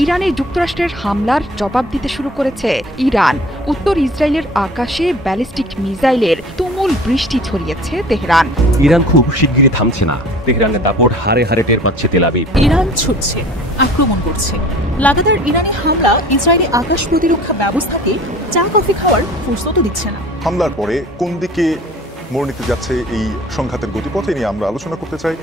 ইরানে যুক্তরাষ্ট্রের হামলার জবাব দিতে শুরু করেছে ইরান। উত্তর ইসরায়েলের আকাশে ব্যালিস্টিক মিসাইলের তুমুল বৃষ্টি ছড়িয়েছে তেহরান। ইরান খুব শিগগিরই থামছে না। তেহরানের দাপট হারে হারে টের পাচ্ছে তেল আবিব। ইরান ছুটছে, আক্রমণ করছে। লাগাতার ইরানি হামলা ইসরায়েলি আকাশ প্রতিরক্ষা ব্যবস্থাকে চা কফি খাওয়ার ফুরসতও দিচ্ছে না। হামলার পরে কোন দিকে মোড় নিতে যাচ্ছে এই সংঘাতের গতিপথে নিয়ে আমরা আলোচনা করতে চাই।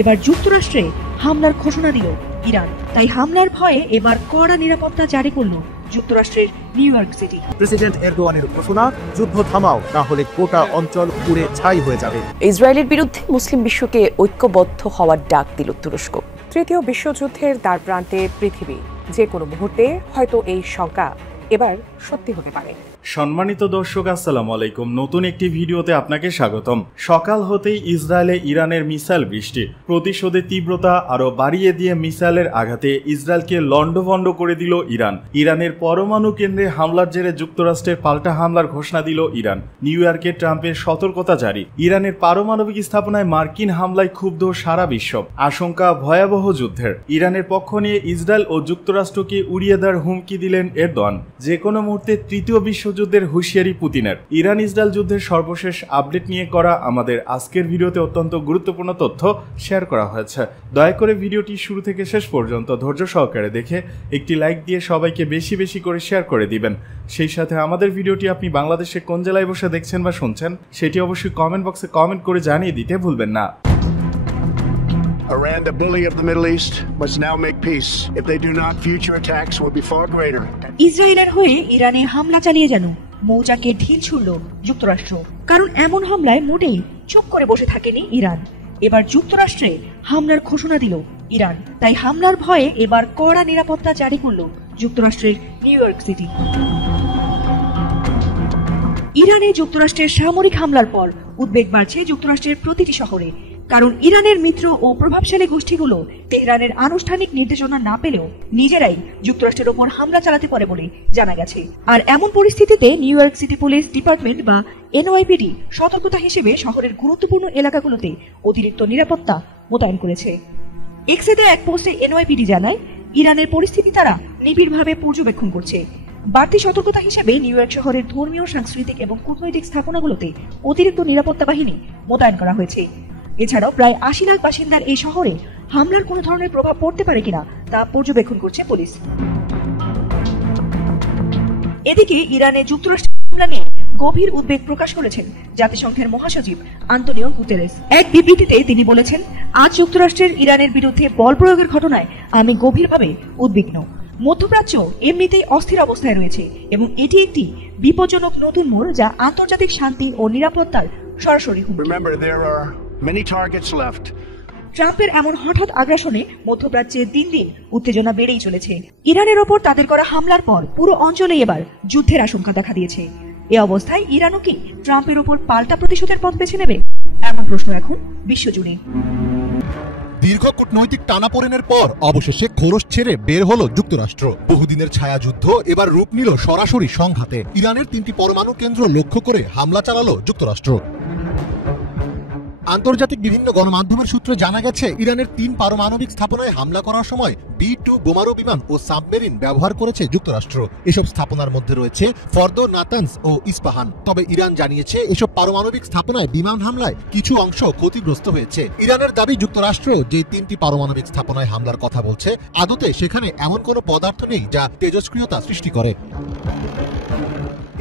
এবার যুক্তরাষ্ট্রে হামলার ঘোষণা দিল ইরান। তাই হামলার ভয়ে এবার কড়া নিরাপত্তা জারি করল যুক্তরাষ্ট্রের নিউ ইয়র্ক সিটি। প্রেসিডেন্ট এরদোয়ানের ঘোষণা, যুদ্ধ থামাও, না হলে গোটা অঞ্চল পুড়ে ছাই হয়ে যাবে। ইসরায়েলের বিরুদ্ধে মুসলিম বিশ্বকে ঐক্যবদ্ধ হওয়ার ডাক দিল তুরস্ক। তৃতীয় বিশ্বযুদ্ধের দ্বার প্রান্তে পৃথিবী, যে কোনো মুহূর্তে হয়তো এই শঙ্কা এবার সত্যি হতে পারে। সম্মানিত দর্শক, আসসালামু আলাইকুম। নতুন একটি ভিডিওতে আপনাকে স্বাগতম। সকাল হতেই ইসরায়েলে ইরানের মিসাইল বৃষ্টি, প্রতিশোধের তীব্রতা আরো বাড়িয়ে দিয়ে মিসাইলের আঘাতে ইসরায়েলকে লন্ডভন্ড করে দিল ইরান। ইরানের পরমাণু কেন্দ্রে হামলার জেরে যুক্তরাষ্ট্রের পাল্টা হামলার ঘোষণা দিল ইরান। নিউ ইয়র্কে ট্রাম্পের সতর্কতা জারি। ইরানের পারমাণবিক স্থাপনায় মার্কিন হামলায় ক্ষুব্ধ সারা বিশ্ব, আশঙ্কা ভয়াবহ যুদ্ধের। ইরানের পক্ষ নিয়ে ইসরায়েল ও যুক্তরাষ্ট্রকে উড়িয়ে দেওয়ার হুমকি দিলেন এরদোয়ান। যে কোনো মুহূর্তে তৃতীয় বিশ্বযুদ্ধের হুঁশিয়ারি পুতিনের। ইরান ইসরায়েল যুদ্ধের সর্বশেষ আপডেট নিয়ে করা আমাদের আজকের ভিডিওতে অত্যন্ত গুরুত্বপূর্ণ তথ্য শেয়ার করা হয়েছে। দয়া করে ভিডিওটি শুরু থেকে শেষ পর্যন্ত ধৈর্য সহকারে দেখে একটি লাইক দিয়ে সবাইকে বেশি বেশি করে শেয়ার করে দিবেন। সেই সাথে আমাদের ভিডিওটি আপনি বাংলাদেশে কোন জেলায় বসে দেখছেন বা শুনছেন সেটি অবশ্যই কমেন্ট বক্সে কমেন্ট করে জানিয়ে দিতে ভুলবেন না। Iran, the bully of the Middle East, must now make peace. If they do not, future attacks will be far greater. ইসরায়েলের হয়ে ইরানে হামলা চালিয়ে যেন মৌচাকে ঢিল ছুড়ল যুক্তরাষ্ট্র। কারণ এমন হামলায় মোটেই চুপ করে বসে থাকেনি ইরান। এবার যুক্তরাষ্ট্রে হামলার ঘোষণা দিল ইরান। তাই হামলার ভয়ে এবার কড়া নিরাপত্তা জারি করল যুক্তরাষ্ট্রের নিউ ইয়র্ক সিটি। ইরানে যুক্তরাষ্ট্রের সামরিক হামলার পর উদ্বেগ বাড়ছে যুক্তরাষ্ট্রের প্রতিটি শহরে। কারণ ইরানের মিত্র ও প্রভাবশালী গোষ্ঠীগুলো তেহরানের আনুষ্ঠানিক নির্দেশনা না পেলেও নিজেরাই যুক্তরাষ্ট্রের ওপর হামলা চালাতে পারে বলে জানা গেছে। আর এমন পরিস্থিতিতে new York city police department বা এনওয়াইপিডি সতর্কতা হিসেবে শহরের গুরুত্বপূর্ণ এলাকাগুলোতে অতিরিক্ত নিরাপত্তা মোতায়েন করেছে। এক্সেতে এক পোস্টে এনওয়াইপিডি জানায়, ইরানের পরিস্থিতি তারা নিবিড়ভাবে পর্যবেক্ষণ করছে। বাড়তি সতর্কতা হিসেবে নিউ ইয়র্ক শহরের ধর্মীয়, সাংস্কৃতিক এবং কূটনৈতিক স্থাপনাগুলোতে অতিরিক্ত নিরাপত্তা বাহিনী মোতায়েন করা হয়েছে। এছাড়াও প্রায় ৮০ লাখ বাসিন্দার এই শহরে হামলার কোনো ধরনের প্রভাব পড়তে পারে কিনা তা পর্যবেক্ষণ করছে পুলিশ। এদিকে ইরানে যুক্তরাষ্ট্রের হামলা নিয়ে গভীর উদ্বেগ প্রকাশ করেছেন জাতিসংঘের মহাসচিব আন্তোনিও গুতেরেস। এক বিবৃতিতে তিনি বলেছেন, আজ যুক্তরাষ্ট্রের ইরানের বিরুদ্ধে বল প্রয়োগের ঘটনায় আমি গভীরভাবে উদ্বিগ্ন। মধ্যপ্রাচ্য এমনিতেই অস্থির অবস্থায় রয়েছে এবং এটি একটি বিপজ্জনক নতুন মোড় যা আন্তর্জাতিক শান্তি ও নিরাপত্তার সরাসরি হুমকি। ট্রাম্পের এমন হঠাৎ আগ্রাসনে মধ্যপ্রাচ্যে দিন দিন উত্তেজনা বেড়েই চলেছে। ইরানের ওপর তাদের করা হামলার পর পুরো অঞ্চলে এবার যুদ্ধের আশঙ্কা দেখা দিয়েছে। এ অবস্থায় ইরানও কি ট্রাম্পের ওপর পাল্টা প্রতিশোধের পথ বেছে নেবে, এমন প্রশ্ন এখন বিশ্বজুড়ে। দীর্ঘ কূটনৈতিক টানাপোড়েনের পর অবশেষে খোলস ছেড়ে বের হলো যুক্তরাষ্ট্র। বহুদিনের ছায়াযুদ্ধ এবার রূপ নিল সরাসরি সংঘাতে। ইরানের 3টি পরমাণু কেন্দ্র লক্ষ্য করে হামলা চালালো যুক্তরাষ্ট্র। আন্তর্জাতিক বিভিন্ন গণমাধ্যমের সূত্রে জানা গেছে, ইরানের 3 পারমাণবিক স্থাপনায় হামলা করার সময় B-2 বোমারু বিমান ও সাবমেরিন ব্যবহার করেছে যুক্তরাষ্ট্র। এসব স্থাপনার মধ্যে রয়েছে ফর্দো, নাতানস ও ইস্পাহান। তবে ইরান জানিয়েছে, এসব পারমাণবিক স্থাপনায় বিমান হামলায় কিছু অংশ ক্ষতিগ্রস্ত হয়েছে। ইরানের দাবি, যুক্তরাষ্ট্র যে 3টি পারমাণবিক স্থাপনায় হামলার কথা বলছে, আদতে সেখানে এমন কোনো পদার্থ নেই যা তেজস্ক্রিয়তা সৃষ্টি করে।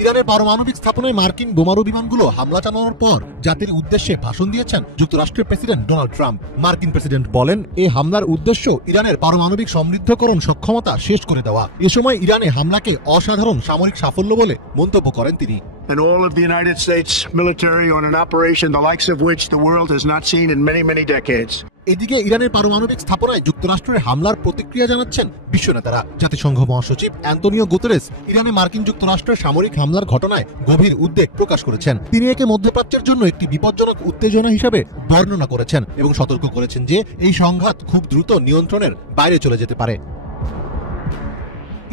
ইরানের পারমাণবিক স্থাপনায় মার্কিন বোমারু বিমানগুলো হামলা চালানোর পর জাতির উদ্দেশ্যে ভাষণ দিয়েছেন যুক্তরাষ্ট্রের প্রেসিডেন্ট ডোনাল্ড ট্রাম্প। মার্কিন প্রেসিডেন্ট বলেন, এই হামলার উদ্দেশ্য ইরানের পারমাণবিক সমৃদ্ধকরণ সক্ষমতা শেষ করে দেওয়া। এ সময় ইরানে হামলাকে অসাধারণ সামরিক সাফল্য বলে মন্তব্য করেন তিনি। And all of the United States military on an operation the likes of which the world has not seen in many, many decades. এদিকে ইরানের পারমাণবিক স্থাপনায় যুক্তরাষ্ট্রের হামলার প্রতিক্রিয়া জানাচ্ছেন বিশ্ব নেতারা। জাতিসংঘ মহাসচিব অ্যান্তোনিও গুতেরেস ইরানে মার্কিন যুক্তরাষ্ট্রের সামরিক হামলার ঘটনায় গভীর উদ্বেগ প্রকাশ করেছেন। তিনি একে মধ্যপ্রাচ্যের জন্য একটি বিপজ্জনক উত্তেজনা হিসেবে বর্ণনা করেছেন এবং সতর্ক করেছেন যে এই সংঘাত খুব দ্রুত নিয়ন্ত্রণের বাইরে চলে যেতে পারে।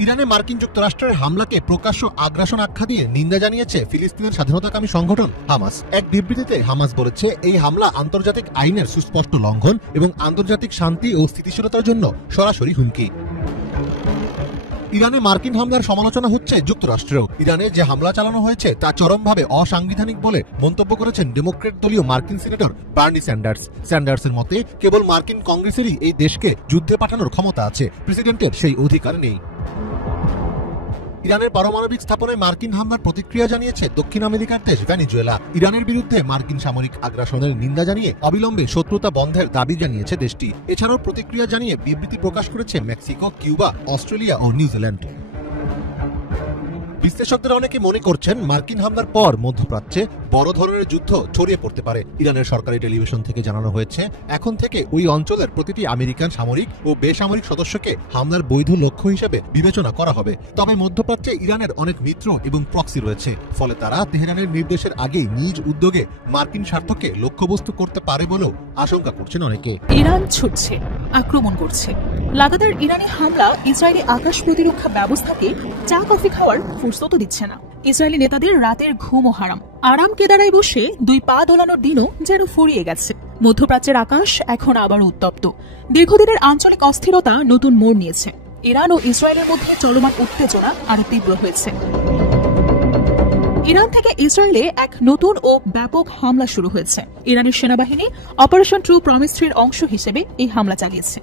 ইরানে মার্কিন যুক্তরাষ্ট্রের হামলাকে প্রকাশ্য আগ্রাসন আখ্যা দিয়ে নিন্দা জানিয়েছে ফিলিস্তিনের স্বাধীনতাকামী সংগঠন হামাস। এক বিবৃতিতে হামাস বলেছে, এই হামলা আন্তর্জাতিক আইনের সুস্পষ্ট লঙ্ঘন এবং আন্তর্জাতিক শান্তি ও স্থিতিশীলতার জন্য সরাসরি হুমকি। ইরানে মার্কিন হামলার সমালোচনা হচ্ছে যুক্তরাষ্ট্রেও। ইরানে যে হামলা চালানো হয়েছে তা চরমভাবে অসাংবিধানিক বলে মন্তব্য করেছেন ডেমোক্রেট দলীয় মার্কিন সিনেটর বার্নি স্যান্ডার্স। স্যান্ডার্সের মতে কেবল মার্কিন কংগ্রেসেরই এই দেশকে যুদ্ধে পাঠানোর ক্ষমতা আছে, প্রেসিডেন্টের সেই অধিকার নেই। ইরানের পারমাণবিক স্থাপনায় মার্কিন হামলার প্রতিক্রিয়া জানিয়েছে দক্ষিণ আমেরিকার দেশ ভেনেজুয়েলা। ইরানের বিরুদ্ধে মার্কিন সামরিক আগ্রাসনের নিন্দা জানিয়ে অবিলম্বে শত্রুতা বন্ধের দাবি জানিয়েছে দেশটি। এছাড়াও প্রতিক্রিয়া জানিয়ে বিবৃতি প্রকাশ করেছে মেক্সিকো, কিউবা, অস্ট্রেলিয়া ও নিউজিল্যান্ড। বিশ্লেষকদের অনেকে মনে করছেন মার্কিন হামলার পর মধ্যপ্রাচ্যে বড় ধরনের যুদ্ধ ছড়িয়ে পড়তে পারে। ইরানের সরকারি টেলিভিশন থেকে জানানো হয়েছে এখন থেকে ওই অঞ্চলের প্রতিটি আমেরিকান সামরিক ও বেসামরিক সদস্যকে হামলার বৈধ লক্ষ্য হিসেবে বিবেচনা করা হবে। তবে মধ্যপ্রাচ্যে ইরানের অনেক মিত্র এবং প্রক্সি রয়েছে, ফলে তারা তেহরানের নির্দেশের আগেই নিজ উদ্যোগে মার্কিন স্বার্থকে লক্ষ্যবস্তু করতে পারে বলেও আশঙ্কা করছেন অনেকে। ইরান ছুটছে, আক্রমণ করছে। লাগাতার ইরানি হামলা ইসরায়েলি আকাশ প্রতিরক্ষা ব্যবস্থাকে চা কফি খাওয়ার ফুরসতও দিচ্ছে না। ইসরায়েলি নেতাদের রাতের ঘুমও হারাম। আরাম কেদারায় বসে দুই পা দোলানোর দিনও যেন ফুরিয়ে গেছে। মধ্যপ্রাচ্যের আকাশ এখন আবার উত্তপ্ত। দীর্ঘদিনের আঞ্চলিক অস্থিরতা নতুন মোড় নিয়েছে। ইরান ও ইসরায়েলের মধ্যে চলমান উত্তেজনা আরো তীব্র হয়েছে। ইরান থেকে ইসরায়েলে এক নতুন ও ব্যাপক হামলা শুরু হয়েছে। ইরানের সেনাবাহিনী অপারেশন ট্রু প্রমিস 3 এর অংশ হিসেবে এই হামলা চালিয়েছে।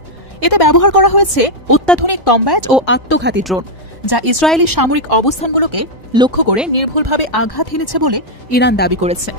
এতে ব্যবহার করা হয়েছে অত্যাধুনিক কমব্যাট ও আত্মঘাতী ড্রোন, যা ইসরায়েলি সামরিক অবস্থানগুলোকে লক্ষ্য করে নির্ভুলভাবে আঘাত হেনেছে বলে ইরান দাবি করেছে।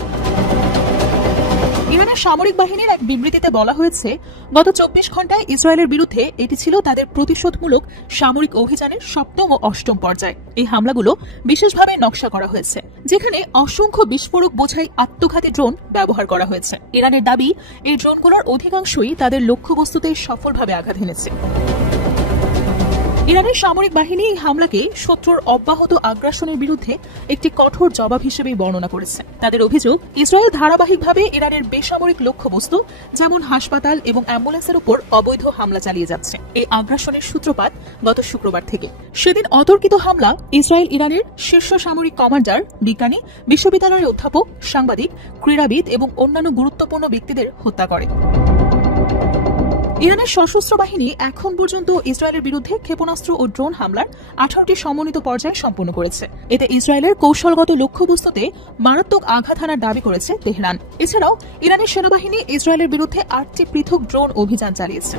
ইরানের সামরিক বাহিনীর এক বিবৃতিতে বলা হয়েছে, গত 24 ঘণ্টায় ইসরায়েলের বিরুদ্ধে এটি ছিল তাদের প্রতিশোধমূলক সামরিক অভিযানের 7ম ও 8ম পর্যায়। এই হামলাগুলো বিশেষভাবে নকশা করা হয়েছে, যেখানে অসংখ্য বিস্ফোরক বোঝাই আত্মঘাতী ড্রোন ব্যবহার করা হয়েছে। ইরানের দাবি, এই ড্রোনগুলোর অধিকাংশই তাদের লক্ষ্যবস্তুতে সফলভাবে আঘাত হেনেছে। ইরানের সামরিক বাহিনী এই হামলাকে শত্রুর অব্যাহত আগ্রাসনের বিরুদ্ধে একটি কঠোর জবাব হিসেবে বর্ণনা করেছে। তাদের অভিযোগ, ইসরায়েল ধারাবাহিকভাবে ইরানের বেসামরিক লক্ষ্যবস্তু যেমন হাসপাতাল এবং অ্যাম্বুলেন্সের উপর অবৈধ হামলা চালিয়ে যাচ্ছে। এই আগ্রাসনের সূত্রপাত গত শুক্রবার থেকে। সেদিন অতর্কিত হামলা ইসরায়েল ইরানের শীর্ষ সামরিক কমান্ডার, বিজ্ঞানী, বিশ্ববিদ্যালয়ের অধ্যাপক, সাংবাদিক, ক্রীড়াবিদ এবং অন্যান্য গুরুত্বপূর্ণ ব্যক্তিদের হত্যা করে। ইরানের সশস্ত্র বাহিনী এখন পর্যন্ত ইসরায়েলের বিরুদ্ধে ক্ষেপণাস্ত্র ও ড্রোন হামলার 18টি সমন্বিত পর্যায় সম্পন্ন করেছে। এতে ইসরায়েলের কৌশলগত লক্ষ্যবস্তুতে মারাত্মক আঘাত হানার দাবি করেছে তেহরান। এছাড়াও ইরানের সেনাবাহিনী ইসরায়েলের বিরুদ্ধে 8টি পৃথক ড্রোন অভিযান চালিয়েছে।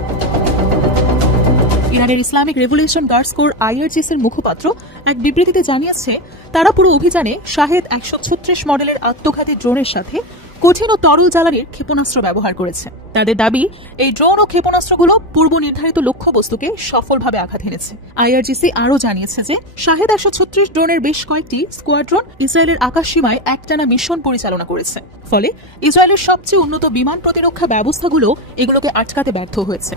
ইরানের Islamic revolution guards core IRGC এর মুখপাত্র এক বিবৃতিতে জানিয়েছে, তারা পুরো অভিযানে শাহেদ 136 মডেলের আত্মঘাতী ড্রোনের সাথে কঠিন ও তরল জ্বালানির ক্ষেপণাস্ত্র ব্যবহার করেছে। তাদের দাবি, এই ড্রোন ও ক্ষেপণাস্ত্রগুলো পূর্ব নির্ধারিত লক্ষ্যবস্তুকে সফলভাবে আঘাত হেনেছে। IRGC আরও জানিয়েছে যে শাহেদ 136 ড্রোনের বেশ কয়েকটি স্কোয়াড্রন ইসরায়েলের আকাশসীমায় একটানা মিশন পরিচালনা করেছে। ফলে ইসরায়েলের সবচেয়ে উন্নত বিমান প্রতিরক্ষা ব্যবস্থাগুলো এগুলোকে আটকাতে ব্যর্থ হয়েছে।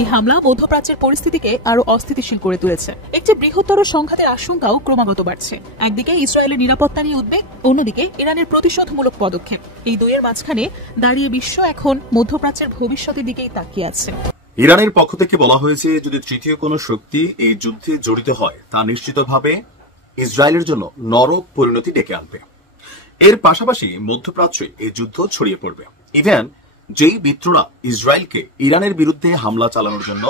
এই হামলা মধ্যপ্রাচ্যের পরিস্থিতিকে আরো অস্থিতিশীল করে তুলেছে। একটি বৃহত্তর সংঘাতের আশঙ্কাও ক্রমাগত বাড়ছে। একদিকে ইসরায়েলের নিরাপত্তা নিয়ে উদ্বেগ, অন্যদিকে ইরানের প্রতিশোধমূলক পদক্ষেপ। এই দুইয়ের মাঝখানে দাঁড়িয়ে বিশ্ব এখন মধ্যপ্রাচ্যের ভবিষ্যতের দিকেই তাকিয়ে আছে। ইরানের পক্ষ থেকে বলা হয়েছে, যদি তৃতীয় কোনো শক্তি এই যুদ্ধে জড়িত হয়, তা নিশ্চিতভাবে ইসরায়েলের জন্য নরক পরিণতি ডেকে আনবে। এর পাশাপাশি মধ্যপ্রাচ্যে এই যুদ্ধ ছড়িয়ে পড়বে। ইভেন যেই মিত্ররা ইসরায়েলকে ইরানের বিরুদ্ধে হামলা চালানোর জন্য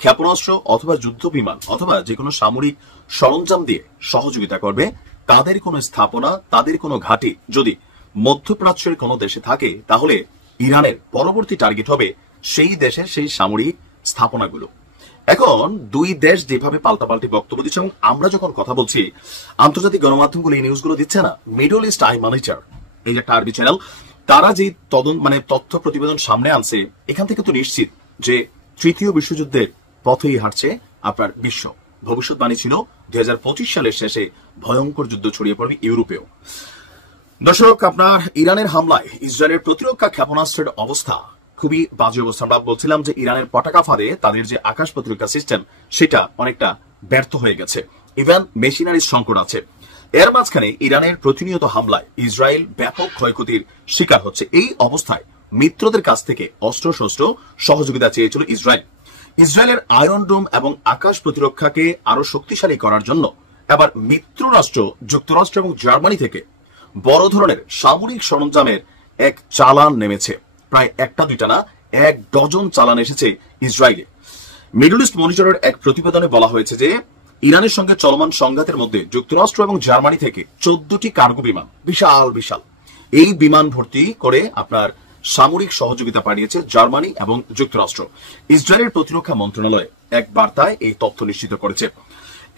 ক্ষেপণাস্ত্র অথবা যুদ্ধ বিমান অথবা যে কোনো সামরিক সরঞ্জাম দিয়ে সহযোগিতা করবে, তাদের কোনো স্থাপনা, তাদের কোনো ঘাঁটি যদি মধ্যপ্রাচ্যের কোনো দেশে থাকে, তাহলে ইরানের পরবর্তী টার্গেট হবে সেই দেশের সেই সামরিক স্থাপনাগুলো। এখন দুই দেশ যেভাবে পাল্টাপাল্টি বক্তব্য দিচ্ছে এবং আমরা যখন কথা বলছি, আন্তর্জাতিক গণমাধ্যমগুলো এই নিউজগুলো দিচ্ছে না। মিডল ইস্ট আই মনিটর, এই যে একটা আরবি চ্যানেল, তারা যে তথ্য প্রতিবেদন সামনে আনছে, এখান থেকে তো নিশ্চিত যে তৃতীয় বিশ্বযুদ্ধের পথেই হাঁটছে আপনার বিশ্ব। ভবিষ্যৎবাণী ছিল 2025 সালের শেষে ভয়ঙ্কর যুদ্ধ ছড়িয়ে পড়বে ইউরোপেও। দর্শক, আপনার ইরানের হামলায় ইসরায়েলের প্রতিরক্ষা ক্ষেপণাস্ত্রের অবস্থা খুবই বাজে অবস্থা। আমরা বলছিলাম যে ইরানের পতাকা ফাঁদে তাদের যে আকাশ প্রতিরক্ষা সিস্টেম, সেটা অনেকটা ব্যর্থ হয়ে গেছে। ইভেন মেশিনারির সংকট আছে। এর মাঝখানে ইরানের প্রতিনিয়ত হামলায় ইসরায়েল ব্যাপক ক্ষয়ক্ষতির শিকার হচ্ছে। এই অবস্থায় মিত্রদের কাছ থেকে অস্ত্রশস্ত্র সহযোগিতা চেয়েছিল ইসরায়েল। ইসরায়েলের আয়রন ডোম এবং আকাশ প্রতিরক্ষাকে আরো শক্তিশালী করার জন্য এবার মিত্র রাষ্ট্র যুক্তরাষ্ট্র এবং জার্মানি থেকে বড় ধরনের সামরিক সরঞ্জামের এক চালান নেমেছে। প্রায় একটা দুইটা না, 1 ডজন চালান এসেছে ইসরায়েলে। মিডল ইস্ট মনিটরের এক প্রতিবেদনে বলা হয়েছে যে ইরানের সঙ্গে চলমান সংঘাতের মধ্যে যুক্তরাষ্ট্র এবং জার্মানি থেকে 14টি কার্গো বিমান, বিশাল বিশাল, এই বিমান ভর্তি করে আপনার সামরিক সহযোগিতা পাঠিয়েছে জার্মানি এবং যুক্তরাষ্ট্র। ইসরায়েলের প্রতিরক্ষা মন্ত্রণালয় এক বার্তায় এই তথ্য নিশ্চিত করেছে।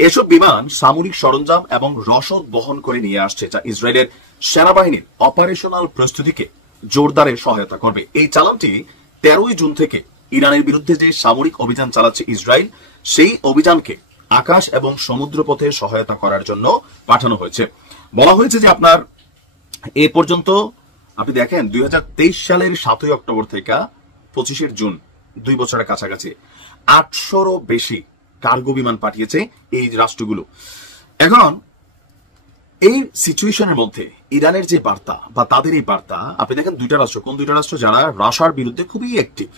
এসব বিমান সামরিক সরঞ্জাম এবং রসদ বহন করে নিয়ে আসছে, যা ইসরায়েলের সেনাবাহিনীর অপারেশনাল প্রস্তুতিকে জোরদারে সহায়তা করবে। এই চালানটি 13 জুন থেকে ইরানের বিরুদ্ধে যে সামরিক অভিযান চালাচ্ছে ইসরায়েল, সেই অভিযানকে আকাশ এবং সমুদ্রপথে সহায়তা করার জন্য পাঠানো হয়েছে। বলা হয়েছে যে আপনার এ পর্যন্ত আপনি দেখেন 2023 সালের 7 অক্টোবর থেকে 25 জুন, 2 বছরের কাছাকাছি 800রও বেশি কার্গো বিমান পাঠিয়েছে এই রাষ্ট্রগুলো। এখন এই সিচুয়েশনের মধ্যে ইরানের যে বার্তা বা তাদের এই বার্তা, আপনি দেখেন দুইটা রাষ্ট্র, কোন দুইটা রাষ্ট্র যারা রাশিয়ার বিরুদ্ধে খুবই অ্যাক্টিভ,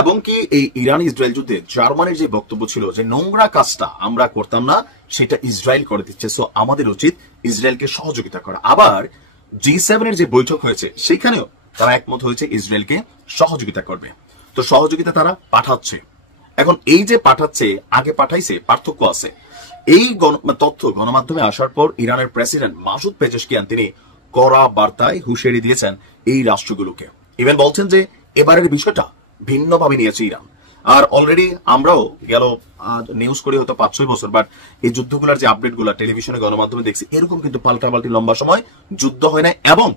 এবং কি এই ইরান ইসরায়েল যুদ্ধে জার্মানির যে বক্তব্য ছিল যে নোংরা কাজটা আমরা করতাম না, সেটা ইসরায়েল করে দিচ্ছে, সো আমাদের উচিত ইসরায়েলকে সহযোগিতা করা। আবার G7 এর যে বৈঠক হয়েছে সেখানেও তারা একমত হয়েছে ইসরায়েলকে সহযোগিতা করবে। তো সহযোগিতা তারা পাঠাচ্ছে। এখন এই যে পাঠাচ্ছে, আগে পাঠাইছে, পার্থক্য আছে। এই তথ্য গণমাধ্যমে আসার পর ইরানের প্রেসিডেন্ট মাসুদ পেজেশকিয়ান তিনি কড়া বার্তায় হুঁশিয়ারি দিয়েছেন এই রাষ্ট্রগুলোকে। ইভেন বলছেন যে এবারের বিষয়টা ভিন্নভাবে নিয়েছে ইরান। আর অলরেডি আমরাও গেল নিউজ করি হয়তো 5-6 বছর, বাট এই যুদ্ধগুলোর যে আপডেটগুলো টেলিভিশনে গণমাধ্যমে দেখছি, এরকম কিন্তু পাল্টাপাল্টি লম্বা সময় যুদ্ধ হয় না। এবং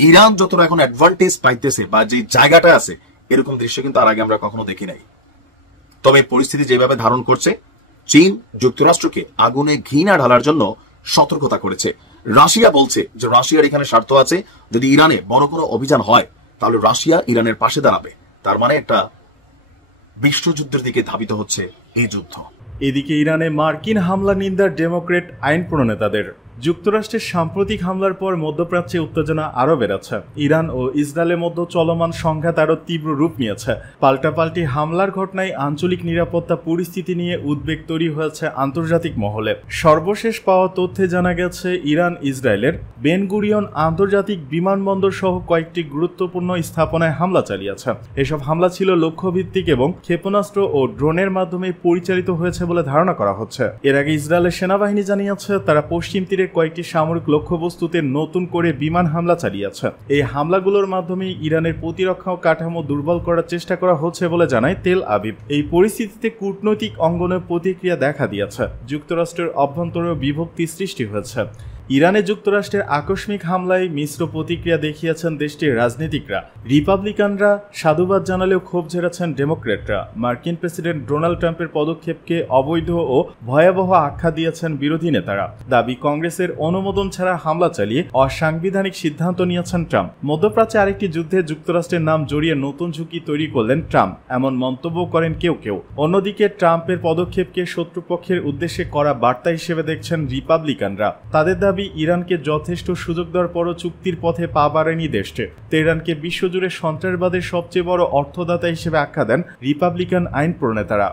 ইরান যতটা এখন অ্যাডভান্টেজ পাইতেছে বা যে জায়গাটা আছে, এরকম দৃশ্য কিন্তু আর আগে আমরা কখনো দেখি নাই। তবে পরিস্থিতি যেভাবে ধারণ করছে, চীন যুক্তরাষ্ট্রকে আগুনে ঘি না ঢালার জন্য সতর্কতা করেছে। রাশিয়া বলছে যে রাশিয়ার এখানে স্বার্থ আছে, যদি ইরানে বড় কোনো অভিযান হয় তাহলে রাশিয়া ইরানের পাশে দাঁড়াবে। তার মানে একটা বিশ্বযুদ্ধের দিকে ধাবিত হচ্ছে এই যুদ্ধ। এদিকে ইরানে মার্কিন হামলা নিন্দার ডেমোক্রেট আইন প্রণেতাদের। যুক্তরাষ্ট্রের সাম্প্রতিক হামলার পর মধ্যপ্রাচ্যে উত্তেজনা আরও বেড়েছে। ইরান ও ইসরায়েলের মধ্যে চলমান সংঘাত আরও তীব্র রূপ নিয়েছে। পাল্টাপাল্টি হামলার ঘটনায় আঞ্চলিক নিরাপত্তা পরিস্থিতি নিয়ে উদ্বেগ তৈরি হয়েছে আন্তর্জাতিক মহলে। সর্বশেষ পাওয়া তথ্যে জানা গেছে ইরান ইসরায়েলের বেন গুরিয়ন আন্তর্জাতিক বিমানবন্দর সহ কয়েকটি গুরুত্বপূর্ণ স্থাপনায় হামলা চালিয়েছে। এসব হামলা ছিল লক্ষ্যভিত্তিক এবং ক্ষেপণাস্ত্র ও ড্রোনের মাধ্যমে পরিচালিত হয়েছে বলে ধারণা করা হচ্ছে। এর আগে ইসরায়েলের সেনাবাহিনী জানিয়েছে তারা পশ্চিম তীরে কয়েকটি সামরিক লক্ষ্যবস্তুতে নতুন করে বিমান হামলা চালিয়েছে। এই হামলাগুলোর মাধ্যমে ইরানের প্রতিরক্ষা কাঠামো দুর্বল করার চেষ্টা করা হচ্ছে বলে জানায় তেল আবিব। এই পরিস্থিতিতে কূটনৈতিক অঙ্গনে প্রতিক্রিয়া দেখা দিয়েছে। যুক্তরাষ্ট্রের অভ্যন্তরে বিভক্তি সৃষ্টি হয়েছে। ইরানে যুক্তরাষ্ট্রের আকস্মিক হামলায় মিশ্র প্রতিক্রিয়া দেখিয়েছেন দেশটির রাজনীতিকরা। রিপাবলিকানরা সাধুবাদ জানালেও ক্ষোভ ঝেড়েছেন ডেমোক্রেটরা। মার্কিন প্রেসিডেন্ট ডোনাল্ড ট্রাম্পের পদক্ষেপকে অবৈধ ও ভয়াবহ আখ্যা দিয়েছেন বিরোধী নেতারা। দাবি কংগ্রেসের অনুমোদন ছাড়া হামলা চালিয়ে অসাংবিধানিক সিদ্ধান্ত নিয়েছেন ট্রাম্প। মধ্যপ্রাচ্যে আরেকটি যুদ্ধে যুক্তরাষ্ট্রের নাম জড়িয়ে নতুন ঝুঁকি তৈরি করলেন ট্রাম্প, এমন মন্তব্য করেন কেউ কেউ। অন্যদিকে ট্রাম্পের পদক্ষেপকে শত্রুপক্ষের উদ্দেশ্যে করা বার্তা হিসেবে দেখছেন রিপাবলিকানরা। তাদের দাবি ইরানকে যথেষ্ট সুযোগ দেওয়ার পরও চুক্তির পথে পা বাড়েনি দেশটি। তেহরানকে বিশ্বজুড়ে সন্ত্রাসবাদের সবচেয়ে বড় অর্থদাতা হিসেবে আখ্যা দেন রিপাবলিকান আইন প্রণেতারা।